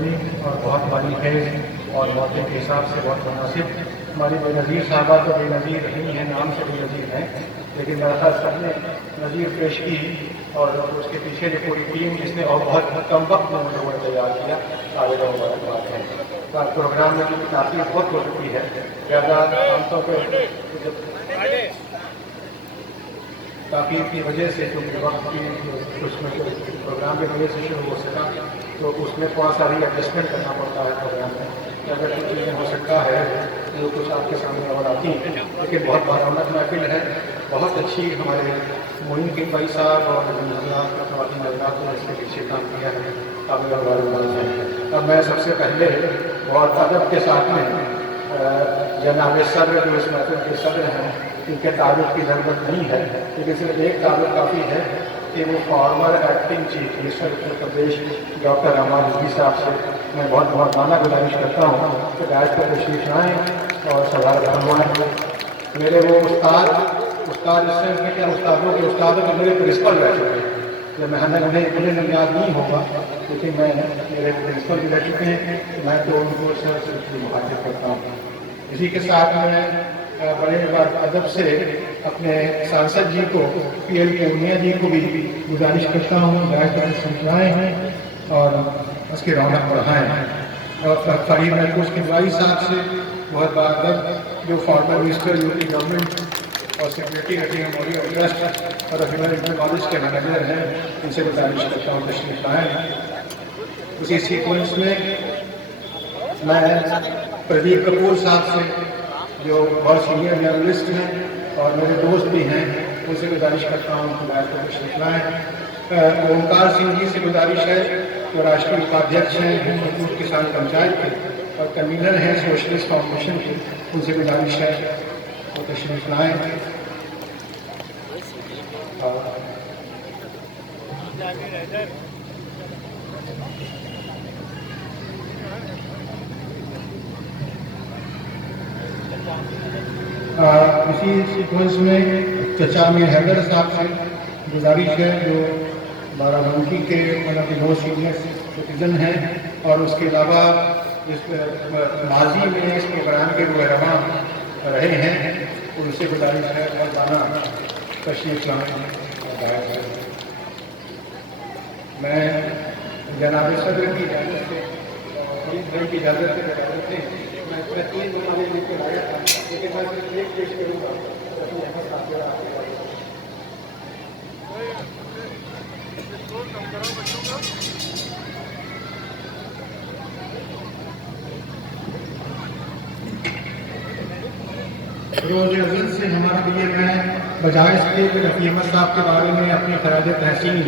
علمی اور بہت معنی خیز اور موقع کے حساب سے بہت مناسب. ہماری بے نظیر صاحبہ تو بے نظیر نہیں ہیں، نام سے بے نظیر ہیں، لیکن میرا خیال سب نے نظیر پیش کی اور اس کے پیچھے جو پوری ٹیم جس نے اور بہت کم وقت میں ان لوگوں نے تیار کیا، قابل مبارکباد ہے. پروگرام میں کافی بہت ہو چکی ہے، زیادہ عام طور پہ کافی کی وجہ سے کیونکہ وقت کی اس میں پروگرام کی وجہ سے شروع ہو سکا تو اس میں تھوڑا سا ری ایڈجسٹمنٹ کرنا پڑتا ہے پروگرام میں کہ اگر کچھ چیزیں ہو سکتا ہے جو کچھ آپ کے سامنے اور آتی ہیں، لیکن بہت بارآمد محفل ہے، بہت اچھی. ہمارے معین کے بھائی صاحب اور خواتین حضرات نے اس کے پیچھے کام کیا ہے، قابل مبارکباد ہے. اب میں سب سے پہلے بہت ادب کے ساتھ میں جناب صدر جو اس محفل کے صدر ہیں ان کے تعارف کی ضرورت نہیں ہے، لیکن صرف ایک تعارف کافی ہے کہ وہ farmer acting chief minister Uttar Pradesh doctor امان رضوی صاحب سے میں بہت مانا گزارش کرتا ہوں کہ ڈائٹ پر تشریف لائیں اور سوال بنوائیں. میرے وہ استاد اس میں کیا استادوں کے میرے پرنسپل رہ چکے ہیں، مجھے یاد نہیں ہوگا لیکن میرے پرنسپل بھی رہ چکے ہیں، میں تو ان کو سر مخاطب کرتا ہوں. اسی کے ساتھ میں بڑے ادب سے اپنے سانسد جی کو پی ایل پورنیا جی کو بھی گزارش کرتا ہوں ڈائٹ پر سمجھائیں ہیں اور اس کی رونق بڑھائیں. اور فرید محفوظ کھنڈوائی صاحب سے بہت ادب جو فارمر منسٹر یوپی گورنمنٹ اور سیکریٹری رہتی میموری آف ٹرسٹ اور انٹر کالج کے مینیجر ہیں، ان سے گزارش کرتا ہوں تشریف لائیں. اسی سیکوینس میں پردیپ کپور صاحب سے جو بہت سینئر جرنلسٹ ہیں اور میرے دوست بھی ہیں، ان سے گزارش کرتا ہوں کہ ڈائٹ پر تشریف لائیں. اومکار سنگھ جی سے گزارش ہے جو راشٹریہ اپادھیکش ہیں حکومت کسان پنچایت کے اور کنوینر ہیں سوشلسٹ فاؤنڈیشن کے، ان سے گزارش ہے وہ تشریف لائیں. اسی سیکوینس میں چچا میر حیدر صاحب سے گزارش ہے جو بارہ بنکی کے موسٹ سینئر سٹیزن ہیں اور اس کے علاوہ اس ماضی میں اس پروگرام کے رہنما رہے ہیں، ان سے گزارش ہے مولانا تشریف لائیں. میں جناب صدر کی اجازت سے فرید بھائی کی اجازت سے میں 3 زمانے لے کے آیا تھا، لیکن میں صرف ایک پیش کروں گا. روز ازل سے ہمارے لیے میں بجائے اس کے رفیع احمد صاحب کے بارے میں اپنی خراج تحسین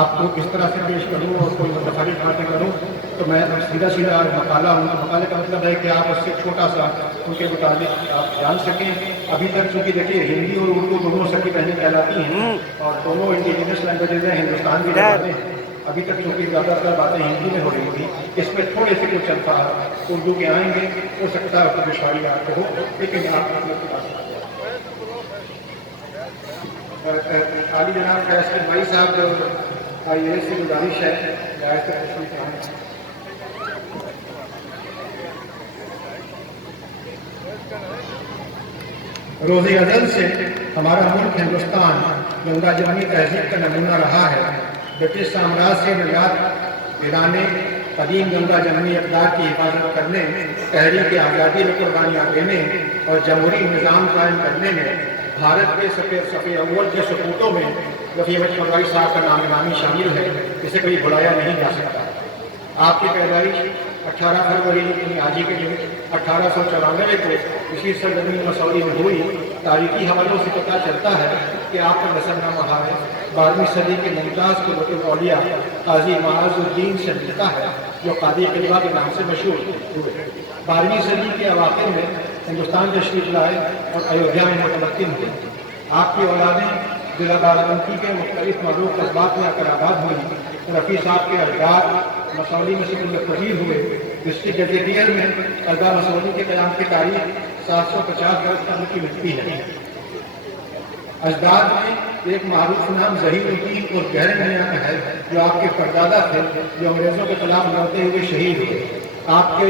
آپ کو کس طرح سے پیش کروں اور کوئی متفرق باتیں کروں تو میں سیدھا مقالہ ہوں. مقالے کا مطلب ہے کہ آپ اس سے چھوٹا سا ان کے متعلق آپ جان سکیں. ابھی تک چونکہ دیکھیے ہندی اور اردو دونوں سکی بہنیں کہلاتی ہیں اور دونوں انڈیجنس لینگویجز ہیں، ہندوستان کی زبانیں ہیں. ابھی تک چونکہ زیادہ تر باتیں ہندی میں ہو رہی تھی، اس میں تھوڑے سے کچھ الفاظ اردو کے آئیں گے، ہو سکتا ہے کوئی دشواری آپ کو ہو، لیکن آپ عالی جناب فیض بھائی صاحب جو آئی اے ایس سے گزارش ہے رائے سے تشریف لائیں. روز ازل سے ہمارا ملک ہندوستان گنگا جمنی تہذیب کا نمونہ رہا ہے. برٹش سامراج سے نجات دلانے، قدیم گنگا جمنی اقدار کی حفاظت کرنے، تحریک آزادی میں قربانیاں دینے اور جمہوری نظام قائم کرنے میں بھارت کے صفِ اول کے سپوتوں میں رفیع احمد کھنڈوائی صاحب کا نام نامی شامل ہے، اسے کوئی بھلایا نہیں جا سکتا. آپ کی پیدائش 18 فروری یعنی آج ہی کے دن 1894 کو اسی سرزمین مسوری میں ہوئی. تاریخی حوالوں سے پتہ چلتا ہے کہ آپ کا نسب نامہ ہے 12ویں صدی کے ممتاز قرۃ الاولیاء قاضی معاذ الدین سے ملتا ہے جو قاضی قلبہ کے نام سے مشہور ہوئے. 12ویں صدی کے اواخر میں ہندوستان تشریف لائے اور ایودھیا میں متمکن ہوئے. آپ کی اولادیں ضلع بارہ بنکی کے مختلف معروف قصبات میں آکر آباد ہوئی. رفیع صاحب کے اجداد مسولی میں سے پذیر ہوئے. ڈسٹرکٹ گیزیٹیئر میں قصبہ مسولی کے قیام کی تاریخ 750 برس قبل کی ملتی ہے. اجداد میں ایک معروف نام ظہیر الدین اور گہرے میاں کا ہے، جو آپ کے پردادا تھے، جو انگریزوں کے خلاف لڑتے ہوئے شہید ہوئے۔ آپ کے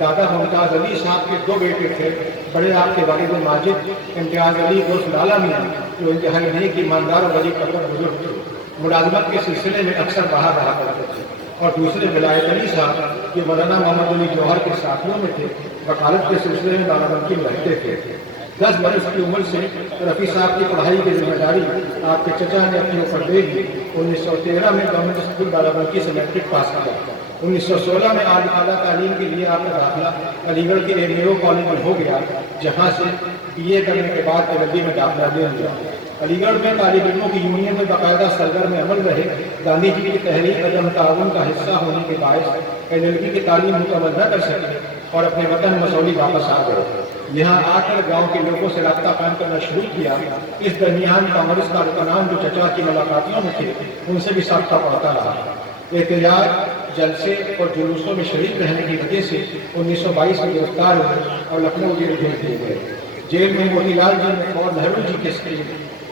دادا ممتاز علی صاحب کے 2 بیٹے تھے، بڑے آپ کے والد ماجد امتیاز علی عرف لالا میاں، جو انتہائی نیک ایماندار اور ولی قدر بزرگ تھے، ملازمت کے سلسلے میں اکثر باہر رہا کرتے تھے، اور دوسرے ولایت علی صاحب جو مولانا محمد علی جوہر کے ساتھیوں میں تھے، وکالت کے سلسلے میں بارابنکی میں رہتے تھے۔ 10 برس کی عمر سے رفیع صاحب کی پڑھائی کی ذمہ داری آپ کے چچا نے اپنے اوپر لے لی۔ 1913 میں گورنمنٹ اسکول بارابنکی سے میٹرک پاس کیا۔ 1916 میں اعلیٰ تعلیم کے لیے آپ کا داخلہ علی گڑھ کے نیرو کالج میں ہو گیا، جہاں سے BA کرنے کے بعد LLB میں داخلہ لے لیا۔ علی گڑھ میں طالب علموں کی یونین میں باقاعدہ سرگرم عمل رہے۔ گاندھی جی کی تحریک عدم تعاون کا حصہ ہونے کے باعث LLB کی تعلیم مکمل نہ کر سکے اور اپنے وطن مسولی واپس آ گئے۔ یہاں آ کر گاؤں کے لوگوں سے رابطہ قائم کرنا شروع کیا۔ اس درمیان کانگریس کارکنان جو چچا کی ملاقاتوں میں تھے، ان سے بھی سابقہ پڑھتا رہا۔ احتجاج، جلسے اور جلوسوں میں شریک رہنے کی وجہ سے 1922 میں گرفتار ہوئے اور لکھنؤ جیل بھیج دیے گئے۔ جیل میں موتی لال جی اور نہرو جی کے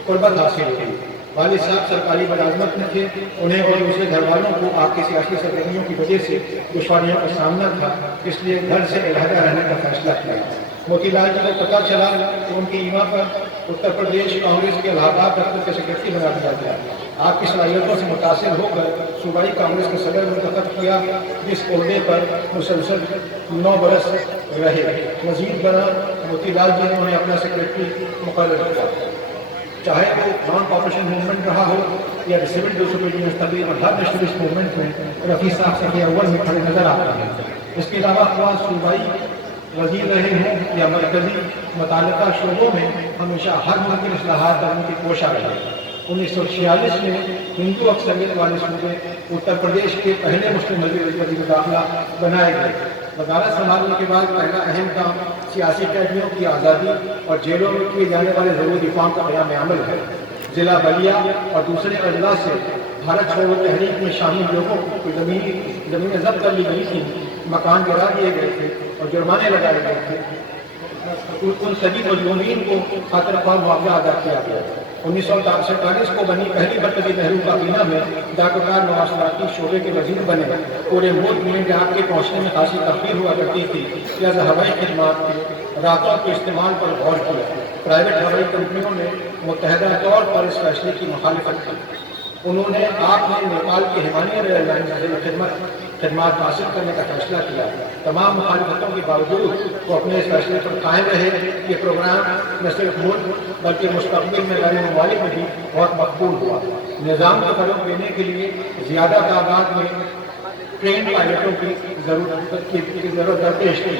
قربت حاصل ہوئی۔ والد صاحب سرکاری ملازمت میں تھے، انہیں اور دوسرے گھر والوں کو آپ کی سیاسی سرگرمیوں کی وجہ سے دشواریوں کا سامنا تھا، اس لیے گھر سے علیحدہ رہنے کا فیصلہ کیا۔ موتی لال جی کو پتہ چلا کہ ان کی ایما پر اتر پردیش کانگریس کے الہ آباد دفتر کے سیکرٹری بنا دیا گیا۔ آپ کی صلاحیتوں سے متاثر ہو کر صوبائی کانگریس کے صدر منتخب کیا، جس عہدے پر مسلسل 9 برس رہے۔ وزیر بنا موتی لال جی نے انہیں اپنا سیکرٹری مقرر کیا۔ چاہے وہ نان پاپولیشن موومنٹ رہا ہو یا سول ڈسوبیڈینس، تقریباً ہر نیشنلسٹ موومنٹ میں رفیع صاحب صفحہ اول میں کھڑے نظر آتے ہیں۔ اس کے علاوہ خواہ صوبائی وزیر رہے ہوں یا مرکزی متعلقہ شعبوں میں ہمیشہ ہر ممکن اصلاحات کرنے کی کوشاں رہے۔ 1946 میں ہندو اکثریت والے صوبے اتر پردیش کے پہلے مسلم وزیر داخلہ بنائے گئے۔ وزارت سنبھالنے کے بعد پہلا اہم کام سیاسی قیدیوں کی آزادی اور جیلوں میں کیے جانے والے ضروری ریفارم کا قیام عمل ہے۔ ضلع بلیا اور دوسرے اضلاع سے بھارت چھوڑو تحریک میں شامل لوگوں کو زمینیں ضبط کر لی گئی تھیں، مکان گرا دیے گئے تھے اور جرمانے لگائے گئے تھے۔ ان سبھی مظلومین کو خاطر خواہ معاوضہ ادا کیا گیا۔ 1947 کو بنی پہلی مرکزی نہرو کابینہ میں ڈاکٹر مواصلاتی شعبے کے وزیر بنے۔ پورے ملک میں ڈاک کے پہنچنے میں خاصی تاخیر ہوا کرتی تھی، لہٰذا ہوائی خدمات کے راتوں کے استعمال پر غور کیا۔ پرائیویٹ ہوائی کمپنیوں نے متحدہ طور پر اس فیصلے کی مخالفت کی۔ آپ نے نیپال کی ہمالیہ ریل لائن سے خدمات حاصل کرنے کا فیصلہ کیا۔ تمام مخالفتوں کے باوجود وہ اپنے اس فیصلے پر قائم رہے۔ یہ پروگرام نہ صرف ملک بلکہ مستقبل میں غیر ممالک میں بھی بہت مقبول ہوا۔ نظام کو فروغ دینے کے لیے زیادہ تعداد میں ٹرین پائلٹوں کی ضرورت درپیش تھی۔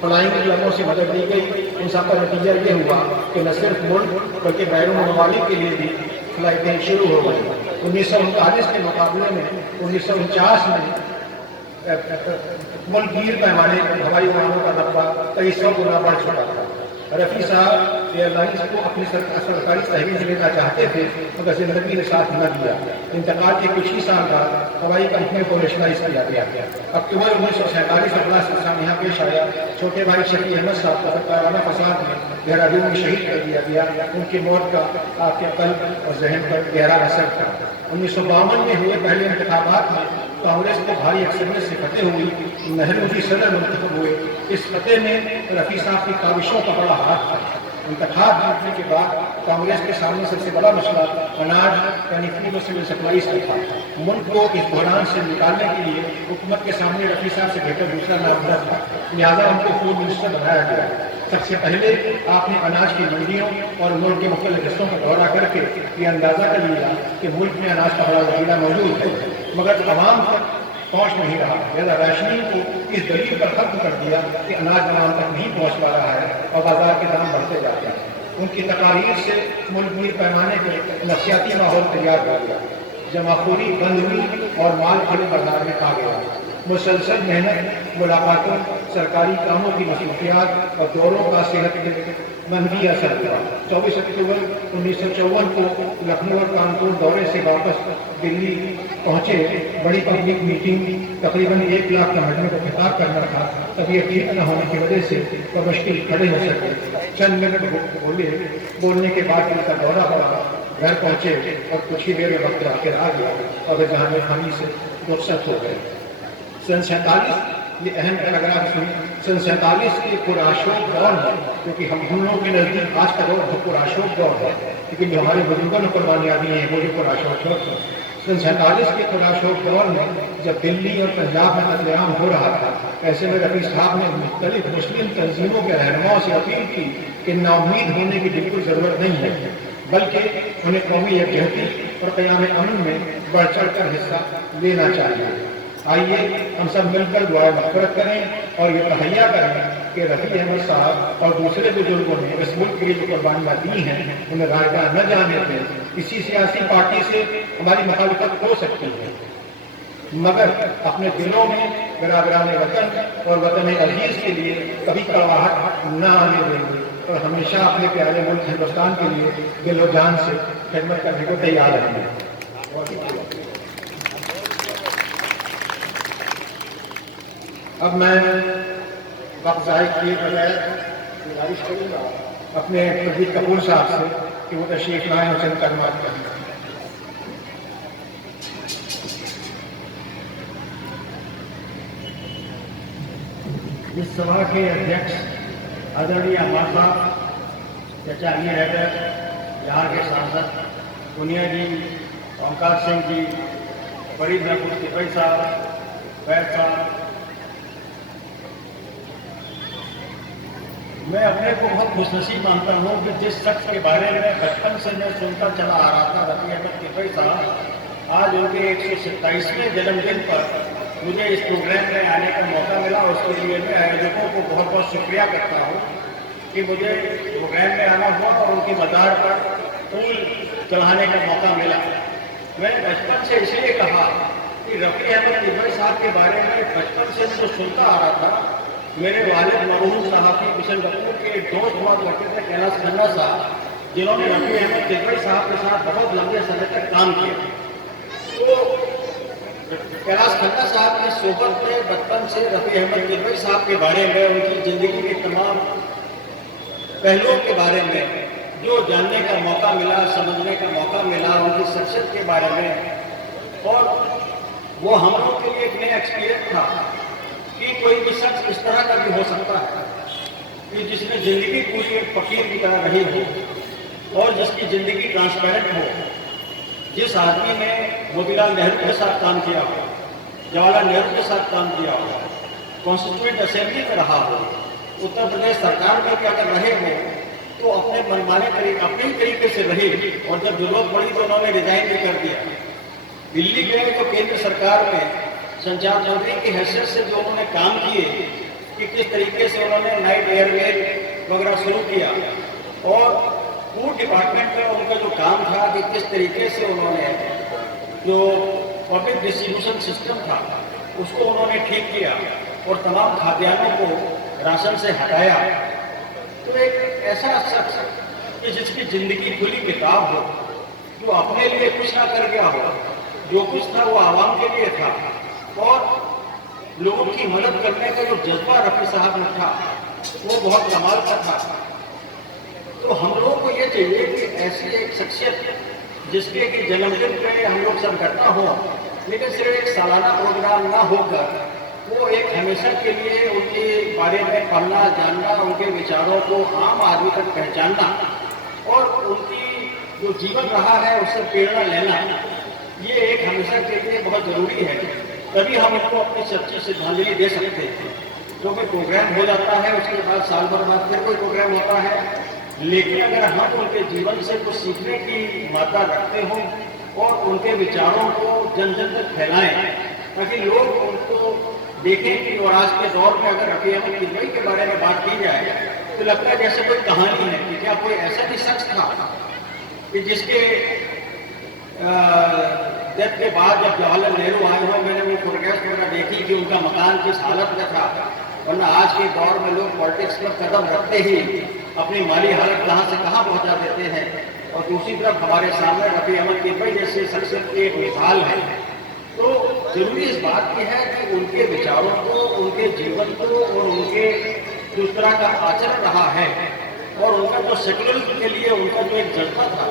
فلائنگ کلبوں سے مدد دی گئی۔ ان سب کا نتیجہ یہ ہوا کہ نہ صرف ملک بلکہ بیرون ممالک کے لیے بھی فلائٹیں شروع ہو گئیں۔ 1939 کے مقابلے میں 1949 میں ملک گیر پیمانے پر ہوائی اڑانوں کا رقبہ 2300 گنا بڑھ چکا تھا۔ رفیع صاحب ایئر لائنس کو اپنی سرکاری تحویل لینا چاہتے تھے، مگر زندگی نے ساتھ نہ دیا۔ انتقال کے کچھ ہی سال بعد ہوائی کمپنیوں کو نیشنلائز کیا گیا۔ اکتوبر 1947 اجلاس یہاں پیش آیا۔ چھوٹے بھائی شفیع احمد صاحب کو سرکارانہ فساد میں دہرادون میں شہید کر دیا گیا۔ ان کی موت کا آپ کے قلب اور ذہن پر گہرا اثر تھا۔ 1952 میں ہوئے پہلے انتخابات میں کانگریس کو بھاری اکثریت سے فتح ہوئی۔ نہرو جی صدر منتخب ہوئے۔ اس فتح میں رفیع صاحب کی کاوشوں کا بڑا ہاتھ تھا۔ انتخاب جیتنے کے بعد کانگریس کے سامنے سب سے بڑا مسئلہ اناج یعنی فوڈ اور سول سپلائز کا تھا۔ ملک کو اس بحران سے نکالنے کے لیے حکومت کے سامنے رفیع صاحب سے بہتر دوسرا نام نہ تھا، لہٰذا ان کو فوڈ منسٹر بنایا گیا۔ سب سے پہلے آپ نے اناج کی منڈیوں اور ملک کے مختلف حصوں کا دورہ کر کے یہ اندازہ کر لیا کہ ملک میں اناج کا بڑا ذخیرہ موجود ہے، مگر عوام تک پہنچ نہیں رہا، لہٰذا راشننگ کو اس دلیل پر ختم کر دیا کہ اناج عوام تک نہیں پہنچ پا رہا ہے اور بازار کے دام بڑھتے جاتے ہیں۔ ان کی تقاریر سے ملک گیر پیمانے پر نفسیاتی ماحول تیار ہو گیا۔ جمعخوری بند ہوئی اور مال کھڑے بازار میں آ گیا۔ مسلسل محنت، ملاقاتوں، سرکاری کاموں کی مصروفیات اور دوروں کا صحت پر منفی اثر ہوا۔ 24 اکتوبر 1954 کو لکھنؤ اور کانپور دورے سے واپس دلی پہنچے۔ بڑی پبلک میٹنگ تقریباً 1 لاکھ کمیٹیوں کو خطاب کرنا تھا، طبیعت ٹھیک نہ ہونے کی وجہ سے بمشکل کھڑے ہو سکے۔ چند منٹ بولنے کے بعد ان کا دورہ پڑا۔ گھر پہنچے اور کچھ ہی دیر میں وقت آ کے آ گیا اور جہاں خانی سے رخصت ہو گئے۔ سن 47 یہ اہم پیراگراف سنیں، سن 47 کے پرآشوب دور میں، کیونکہ ہم لوگوں کے نزدیک آج کا دور پرآشوب دور ہے، لیکن جو ہمارے بزرگوں نے قربانیاں دی ہیں وہ جو پرآشوب دور تھا۔ سن 47 کے پرآشوب دور میں جب دلی اور پنجاب میں قتل عام ہو رہا تھا، ایسے میں رفیع صاحب نے مختلف مسلم تنظیموں کے رہنماؤں سے اپیل کی کہ نا امید ہونے کی بالکل ضرورت نہیں ہے، بلکہ انہیں قومی یکجہتی اور قیام امن میں بڑھ چڑھ کر حصہ لینا چاہیے۔ آئیے ہم سب مل کر دعائے مغفرت کریں اور یہ تہیا کریں کہ رفیع احمد صاحب اور دوسرے بزرگوں نے اس ملک کے لیے جو قربانیاں دی ہیں انہیں رائگاں نہ جانے دیں۔ کسی سیاسی پارٹی سے ہماری مخالفت ہو سکتی ہے، مگر اپنے دلوں میں برادران وطن اور وطن عزیز کے لیے کبھی کڑواہٹ نہ آنے دیں گے اور ہمیشہ اپنے پیارے ملک ہندوستان کے لیے دل و جان سے خدمت کرنے کو تیار رہیں گے۔ اب میں وقت ضائع کیے بغیر گزارش کروں گا اپنے پردیپ کپور صاحب سے کہ وہ تشریف لائیں اور چند کلمات کریں۔ اس سبھا کے ادھیکش آدرنی عمار صاحب، چچا علی حیدر، یہاں کے سانسد پونیا جی، اومکار سنگھ جی، فرید محمود کدوئی صاحب، فیض صاحب، میں اپنے کو بہت خوش نصیب مانتا ہوں کہ جس شخص کے بارے میں بچپن سے میں سنتا چلا آ رہا تھا، رفیع احمد کدوئی صاحب، آج ان کے 127ویں جنم دن پر مجھے اس پروگرام میں آنے کا موقع ملا اور اس کے لیے میں آیوجکوں کو بہت بہت شکریہ کرتا ہوں کہ مجھے پروگرام میں آنا ہوا اور ان کی مزار پر پھول چڑھانے کا موقع ملا۔ میں نے بچپن سے اس لیے کہا کہ رفیع احمد کدوئی صاحب کے بارے میں بچپن سے جو سنتا آ رہا تھا، میرے والد مرحوم صحافی کشن کپور کے ایک دوست ہوا کرتے تھے کیلاش کھنہ صاحب، جنہوں نے رفیع احمد کدوئی صاحب کے ساتھ بہت لمبے سمے تک کام کیا۔ تو کیلاش کھنہ صاحب کی صحبت میں بچپن سے رفیع احمد کدوئی صاحب کے بارے میں، ان کی زندگی کے تمام پہلوؤں کے بارے میں جو جاننے کا موقع ملا، سمجھنے کا موقع ملا، ان کی شخصیت کے بارے میں، اور وہ ہم لوگ کے لیے ایک نیا ایکسپیرئنس تھا کہ کوئی بھی شخص اس طرح کا بھی ہو سکتا ہے کہ جس نے زندگی پوری ایک فقیر کی طرح رہی ہو اور جس کی زندگی ٹرانسپیرنٹ ہو، جس آدمی نے موتی لال نہرو کے ساتھ کام کیا ہو، جواہر لال نہرو کے ساتھ کام کیا ہو، کانسٹیٹیوئنٹ اسمبلی میں رہا ہو، اتر پردیش سرکار میں بھی اگر رہے ہو تو اپنے منمانے طریقے اپنے طریقے سے رہے، اور جب ضرورت پڑی تو انہوں نے ریزائن بھی کر دیا۔ دلی گئے تو کیندر سرکار میں سنچار منتری کی حیثیت سے جو انہوں نے کام کیے کہ کس طریقے سے انہوں نے نائٹ ایئر ویل وغیرہ شروع کیا، اور فوڈ ڈپارٹمنٹ کا ان کا جو کام تھا کہ کس طریقے سے انہوں نے جو پبلک ڈسٹریبیوشن سسٹم تھا اس کو انہوں نے ٹھیک کیا اور تمام کھادیانوں کو راشن سے ہٹایا۔ تو ایک ایسا شخص کہ جس کی زندگی کھلی کتاب ہو، جو اپنے لیے کچھ نہ کر گیا ہو، جو کچھ تھا وہ عوام کے لیے تھا، اور لوگوں کی مدد کرنے کا جو جذبہ رفیع صاحب میں تھا وہ بہت کمال کا تھا۔ تو ہم لوگوں کو یہ چاہیے کہ ایسی ایک شخصیت جس کے کہ جنم دن پہ ہم لوگ سب اکٹھا ہوں، لیکن صرف ایک سالانہ پروگرام نہ ہو کر وہ ایک ہمیشہ کے لیے ان کے بارے میں پڑھنا، جاننا، ان کے وچاروں کو عام آدمی تک پہچاننا اور ان کی جو جیون رہا ہے اس سے پریرنا لینا، یہ ایک ہمیشہ کے لیے بہت ضروری ہے۔ تبھی ہم ان کو اپنی سچی شردھانجلی دے سکتے ہیں۔ جو کوئی پروگرام ہو جاتا ہے اس کے بعد سال بھر بعد پھر کوئی پروگرام ہوتا ہے، لیکن اگر ہم ان کے جیون سے کچھ سیکھنے کی مادہ رکھتے ہوں اور ان کے وچاروں کو جن جن تک پھیلائیں تاکہ لوگ ان کو دیکھیں کہ اور آج کے دور میں اگر رفیع احمد کدوئی کے بارے میں بات کی جائے تو لگتا ہے جیسے کوئی کہانی ہے کہ کیا کوئی ایسا بھی شخص تھا کہ جس کے ڈیتھ کے بعد جب جواہر لال نہرو آئے ہوں، میں نے وہ فوٹوگرافس وغیرہ دیکھی کہ ان کا مکان کس حالت میں تھا، ورنہ آج کے دور میں لوگ پالیٹکس پر قدم رکھتے ہی اپنی مالی حالت کہاں سے کہاں پہنچا دیتے ہیں، اور دوسری طرف ہمارے سامنے رفیع احمد کدوئی جیسے شخصیت کی ایک مثال ہے۔ تو ضروری اس بات کی ہے کہ ان کے وچاروں کو، ان کے جیون کو اور ان کے جس طرح کا آچرن رہا ہے اور ان کا جو سیکولرزم کے لیے ان کا جو ایک جذبہ تھا